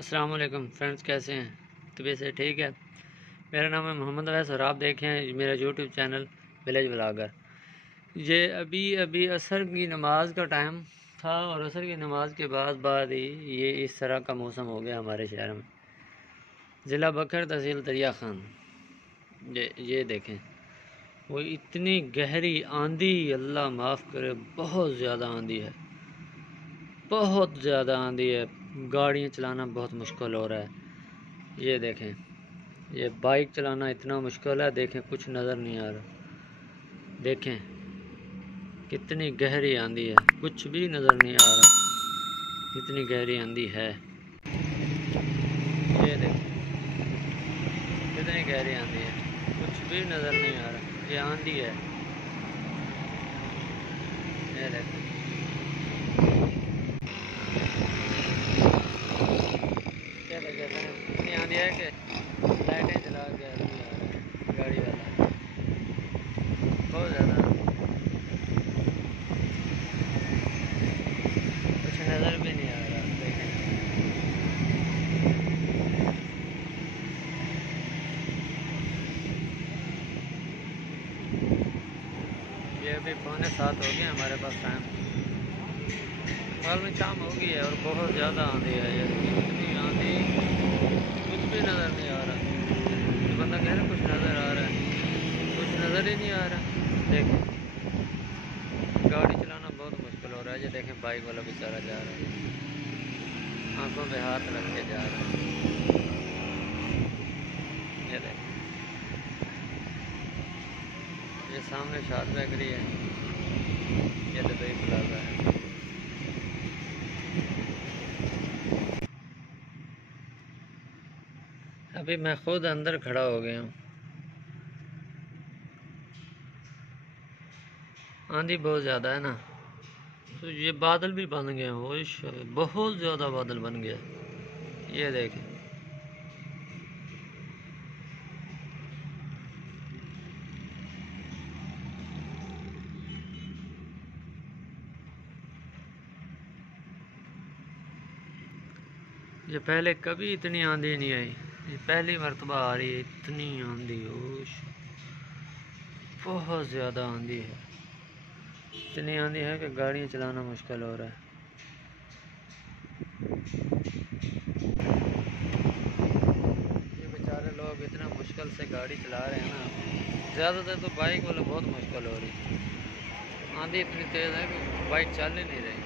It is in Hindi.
अस्सलाम वालेकुम फ्रेंड्स, कैसे हैं? तबीयत से ठीक है? मेरा नाम है मोहम्मद अवैस और आप देखें मेरा यूट्यूब चैनल विलेज व्लॉगर। ये अभी असर की नमाज का टाइम था और असर की नमाज के बाद ही ये इस तरह का मौसम हो गया हमारे शहर में। ज़िला बकर, तहसील दरिया खान। ये देखें, वो इतनी गहरी आंधी, अल्लाह माफ़ करे, बहुत ज़्यादा आंधी है, बहुत ज़्यादा आंधी है। गाड़ियाँ चलाना बहुत मुश्किल हो रहा है। ये देखें, ये बाइक चलाना इतना मुश्किल है। देखें, कुछ नज़र नहीं आ रहा। देखें कितनी गहरी आंधी है, कुछ भी नज़र नहीं आ रहा, इतनी गहरी आंधी है। ये देखें कितनी गहरी आंधी है, कुछ भी नज़र नहीं आ रहा। ये आंधी है, ये देखें। इतनी आंधी है कि लाइटें जला के आदमी आ रहा है, गाड़ी वाला। बहुत ज़्यादा कुछ नज़र भी नहीं आ रहा। देखें, ये अभी 6:45 हो गए हमारे पास टाइम। हाल में शाम हो गई है और बहुत ज़्यादा आंधी है। ये इतनी आंधी, कुछ भी नज़र नहीं आ रहा। ये बंदा कह रहा कुछ नज़र आ रहा है, कुछ नज़र ही नहीं आ रहा। देखें, गाड़ी चलाना बहुत मुश्किल हो रहा है। ये देखें, बाइक वाला बेचारा जा रहा है, आंखों पे हाथ रख के जा रहा है। ये देखें, ये सामने शाद बेकरी है, ये दुबई प्लाजा है। अभी मैं खुद अंदर खड़ा हो गया हूँ। आंधी बहुत ज़्यादा है ना, तो ये बादल भी बन गए हैं। बहुत ज़्यादा बादल बन गया। ये देखें, ये पहले कभी इतनी आंधी नहीं आई, ये पहली मर्तबा आ रही है इतनी आंधी। बहुत ज़्यादा आंधी है, इतनी आंधी है कि गाड़ियाँ चलाना मुश्किल हो रहा है। ये बेचारे लोग इतना मुश्किल से गाड़ी चला रहे हैं ना। ज़्यादातर तो बाइक वाले बहुत मुश्किल हो रही है। आंधी इतनी तेज़ है कि बाइक चल ही नहीं रही।